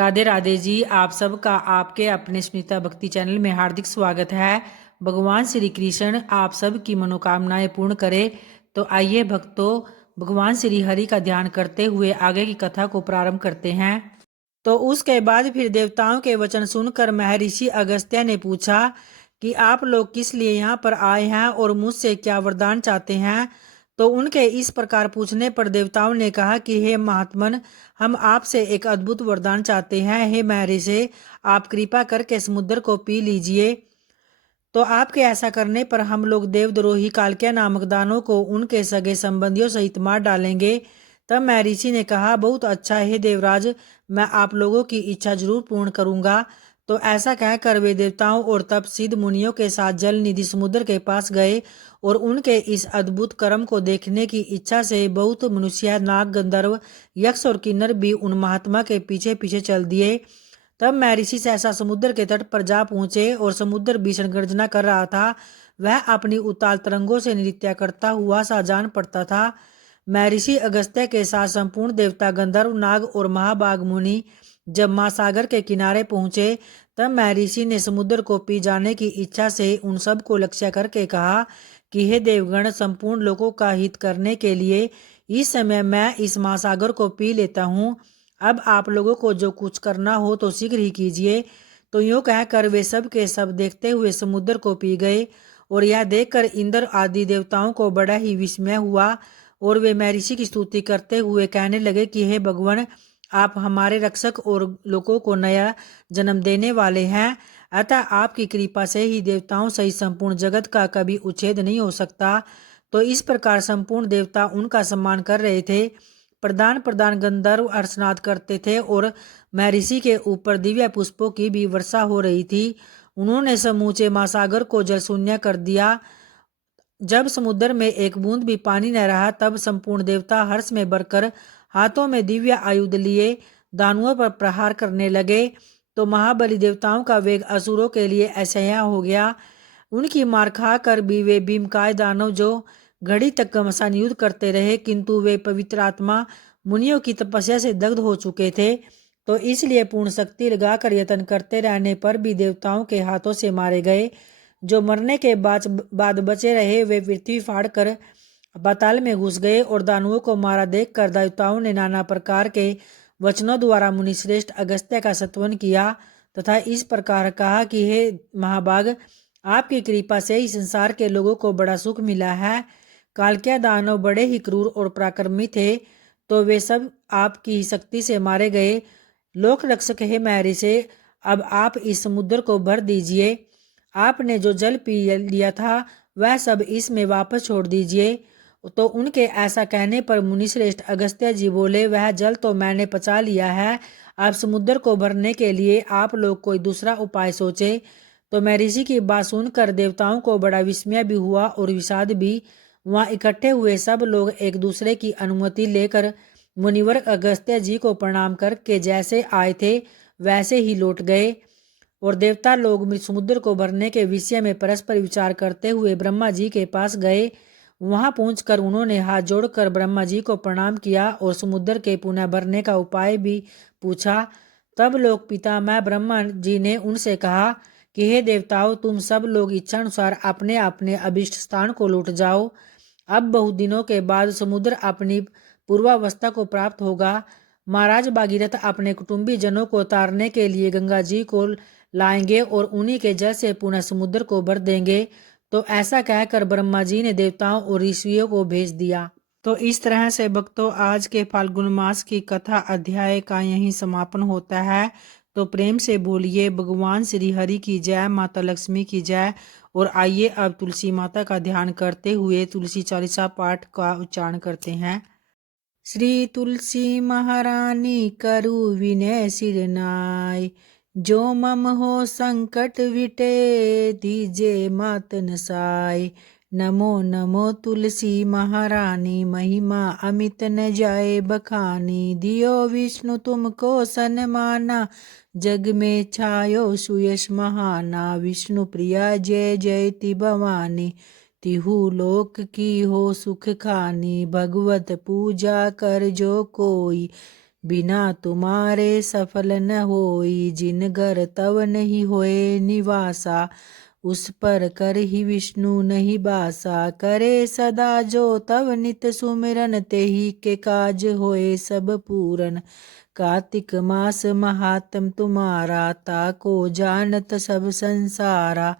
राधे राधे जी। आप सबका आपके अपने स्मिता भक्ति चैनल में हार्दिक स्वागत है। भगवान श्री कृष्ण आप सब की मनोकामनाएं पूर्ण करे। तो आइए भक्तों, भगवान श्री हरि का ध्यान करते हुए आगे की कथा को प्रारंभ करते हैं। तो उसके बाद फिर देवताओं के वचन सुनकर महर्षि अगस्त्य ने पूछा कि आप लोग किस लिए यहाँ पर आए हैं और मुझसे क्या वरदान चाहते हैं। तो उनके इस प्रकार पूछने पर देवताओं ने कहा कि हे महात्मन, हम आपसे एक अद्भुत वरदान चाहते हैं। हे महर्षि, आप कृपा करके समुद्र को पी लीजिए। तो आपके ऐसा करने पर हम लोग देवद्रोही कालक्य नामक दानों को उनके सगे संबंधियों सहित मार डालेंगे। तब महर्षि ने कहा, बहुत अच्छा है देवराज, मैं आप लोगों की इच्छा जरूर पूर्ण करूंगा। तो ऐसा कहकर वे देवताओं और तप सिद्ध मुनियों के साथ जल निधि समुद्र के पास गए और उनके इस अद्भुत कर्म को देखने की इच्छा से बहुत मनुष्य, नाग, गंधर्व, यक्ष और किन्नर भी उन महात्मा के पीछे पीछे चल दिए। तब महर्षि सहसा समुद्र के तट पर जा पहुंचे और समुद्र भीषण गर्जना कर रहा था। वह अपनी उताल तरंगों से नृत्य करता हुआ सा जान पड़ता था। महर्षि अगस्त्य के साथ संपूर्ण देवता, गंधर्व, नाग और महाबाग मुनि जब महासागर के किनारे पहुंचे, तब महर्षि ने समुद्र को पी जाने की इच्छा से उन सब को लक्ष्य करके कहा कि हे देवगण, संपूर्ण लोगों का हित करने के लिए इस समय मैं इस महासागर को पी लेता हूँ। अब आप लोगों को जो कुछ करना हो तो शीघ्र ही कीजिए। तो यूं कहकर वे सब के सब देखते हुए समुद्र को पी गए। और यह देखकर इंद्र आदि देवताओं को बड़ा ही विस्मय हुआ और वे महर्षि की स्तुति करते हुए कहने लगे कि हे भगवान, आप हमारे रक्षक और लोगों को नया जन्म देने वाले हैं। अतः आपकी कृपा से ही देवताओं सहित संपूर्ण जगत का कभी उच्छेद नहीं हो सकता। तो इस प्रकार संपूर्ण देवता उनका सम्मान कर रहे थे। प्रधान प्रधान गंधर्व अर्चनाद करते थे और महर्षि के ऊपर दिव्य पुष्पों की भी वर्षा हो रही थी। उन्होंने समूचे महासागर को जल शून्य कर दिया। जब समुद्र में एक बूंद भी पानी न रहा, तब संपूर्ण देवता हर्ष में भरकर हाथों में दिव्य आयुध लिए दानुओं पर प्रहार करने लगे। तो महाबली देवताओं का वेग असुरों के लिए असह्य हो गया। उनकी मार खाकर भी वे भीमकाय दानव जो घड़ी तक घमासान युद्ध करते रहे, किंतु वे पवित्र आत्मा मुनियों की तपस्या से दग्ध हो चुके थे। तो इसलिए पूर्ण शक्ति लगाकर यत्न करते रहने पर भी देवताओं के हाथों से मारे गए। जो मरने के बाद बचे रहे वे पृथ्वी फाड़ कर पाताल में घुस गए और दानवों को मारा देखकर देवताओं ने नाना प्रकार के वचनों द्वारा मुनिश्रेष्ठ अगस्त्य का सत्वन किया तथा इस प्रकार कहा कि हे महाभाग, आपकी कृपा से ही संसार के लोगों को बड़ा सुख मिला है। कालक्य दानव बड़े ही क्रूर और पराक्रमी थे, तो वे सब आपकी ही शक्ति से मारे गए। लोक रक्षक हे महर्षि, अब आप इस समुद्र को भर दीजिए। आपने जो जल पी लिया था वह सब इसमें वापस छोड़ दीजिए। तो उनके ऐसा कहने पर मुनिश्रेष्ठ अगस्त्य जी बोले, वह जल तो मैंने पचा लिया है, अब समुद्र को भरने के लिए आप लोग कोई दूसरा उपाय सोचे। तो महर्षि की बात सुनकर देवताओं को बड़ा विस्मय भी हुआ और विषाद भी। वहां इकट्ठे हुए सब लोग एक दूसरे की अनुमति लेकर मुनिवर अगस्त्य जी को प्रणाम करके जैसे आए थे वैसे ही लौट गए। और देवता लोग समुद्र को भरने के विषय में परस्पर विचार करते हुए ब्रह्मा जी के पास गए। वहां पहुंचकर उन्होंने हाथ जोड़कर ब्रह्मा जी को प्रणाम किया और समुद्र के पुनः भरने का उपाय भी पूछा। तब लोक पितामह ब्रह्मा जी ने उनसे कहा कि हे देवताओं, तुम सब लोग इच्छानुसार अपने अपने अभिष्ट स्थान को लौट जाओ। अब बहुत दिनों के बाद समुद्र अपनी पूर्वावस्था को प्राप्त होगा। महाराज भागीरथ अपने कुटुंबी जनों को तारने के लिए गंगा जी को लाएंगे और उन्हीं के जल से पुनः समुद्र को भर देंगे। तो ऐसा कहकर ब्रह्मा जी ने देवताओं और ऋषियों को भेज दिया। तो इस तरह से भक्तों, आज के फाल्गुन मास की कथा अध्याय का यहीं समापन होता है। तो प्रेम से बोलिए भगवान श्री हरि की जय, माता लक्ष्मी की जय। और आइए अब तुलसी माता का ध्यान करते हुए तुलसी चालीसा पाठ का उच्चारण करते हैं। श्री तुलसी महारानी करु विनय सिर नाय, जो मम हो संकट विटे दीजे मात नसाय। नमो नमो तुलसी महारानी, महिमा अमित न जाए बखानी। दियो विष्णु तुमको सन्माना, जग में छायो सुयश महाना। विष्णु प्रिया जय जयति भवानी, तिहु लोक की हो सुख खानी। भगवत पूजा कर जो कोई, बिना तुम्हारे सफल न होई, जिन घर तव नहीं होए निवासा, उस पर कर ही विष्णु नहीं बासा। करे सदा जो तव नित सुमिरन, तेहि के काज होए सब पूरन। कार्तिक मास महात्म तुम्हारा, ताको जानत सब संसारा।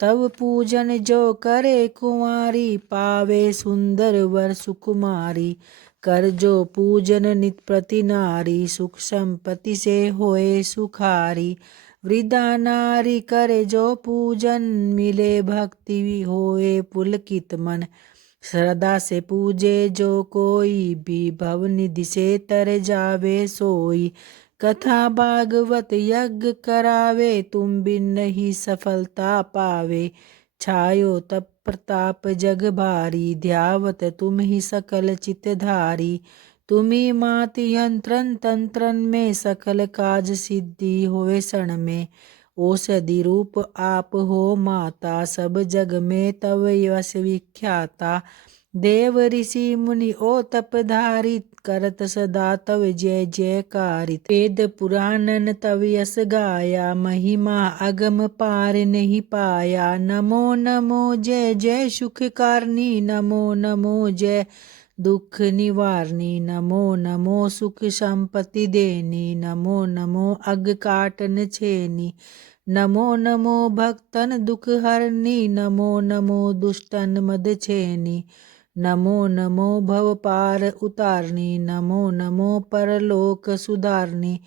तब पूजन जो करे कुंवारी, पावे सुंदर वर सुकुमारी। कर जो पूजन नित प्रति नारी, सुख संपत्ति से होए सुखारी। वृद्धा नारी करे जो पूजन, मिले भक्ति होए पुलकित मन। श्रद्धा से पूजे जो कोई, भी भव निधि से तर जावे सोई। कथा भागवत यज्ञ करावे, तुम बिन नहीं सफलता पावे। छायो तप प्रताप जग भारी, ध्यावत तुम ही सकल चित धारी। तुम्ही मात यंत्रन तंत्रन में, सकल काज सिद्धि होवे क्षण में। औषधि रूप आप हो माता, सब जग में तव यश विख्याता। देव ऋषि मुनि ओ तपधारी, करत सदा तव जय जयकारित। वेद पुराणन तव यश गाया, महिमा अगम पार नहीं पाया। नमो नमो जय जय सुख कारनी, नमो नमो जय दुख निवारनी। नमो नमो सुख संपत्ति देनी, नमो नमो अग काटन छेनी। नमो नमो भक्तन दुख हरनी, नमो नमो दुष्टन मद छेनी। नमो नमो भव पार उतारनी, नमो नमो परलोक सुधारनी।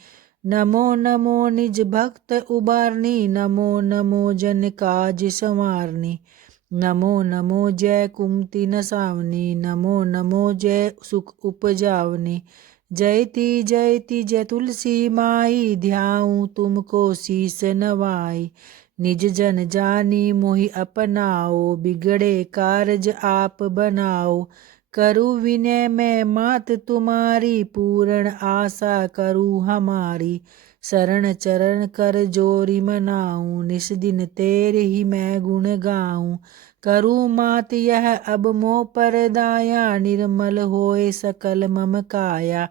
नमो नमो निज भक्त उबारनी, नमो नमो जन काज संवारनी। नमो नमो जय कुमति नसावनी, नमो नमो जय सुख उपजावनी। जयति जयति जय तुलसी माई, ध्याऊं तुमको शीस नवाई। निज जन जानी मोहि अपनाओ, बिगड़े कारज आप बनाओ। करु विनय मैं मात तुम्हारी, पूर्ण आशा करु हमारी। शरण चरण कर जोरी मनाऊं, निस दिन तेरे ही मैं गुण गाऊं। करु मात यह अब मोह पर दाया, निर्मल होए सकल मम काया।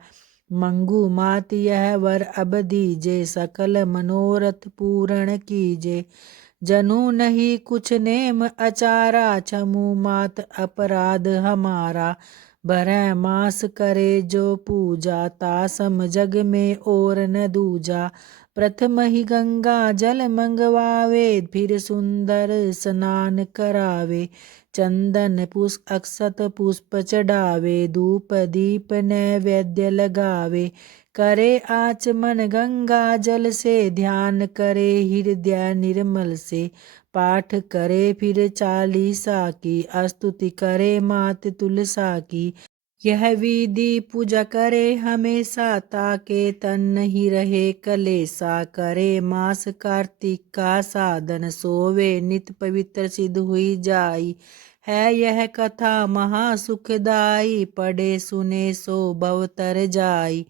मंगू मात यह वर अब दीजे, सकल मनोरथ पूर्ण कीजे। जनु नहीं कुछ नेम अचारा, क्षमु मात अपराध हमारा। भरह मास करे जो पूजा, ता सम जग में और न दूजा। प्रथम ही गंगा जल मंगवावे, फिर सुंदर स्नान करावे। चंदन पुष्प अक्षत पुष्प चढ़ावे, धूप दीप नैवेद्य लगावे। करे आचमन गंगा जल से, ध्यान करे हृदय निर्मल से। पाठ करे फिर चालीसा की, स्तुति करे मात तुलसा की। यह विधि पूजा करे हमेशा, ताके तन नहीं रहे कलेसा। करे मास कार्तिक का साधन, सोवे नित पवित्र सिद्ध हुई जाई। है यह कथा महा सुखदाई, पढ़े सुने सो भव तर जाई।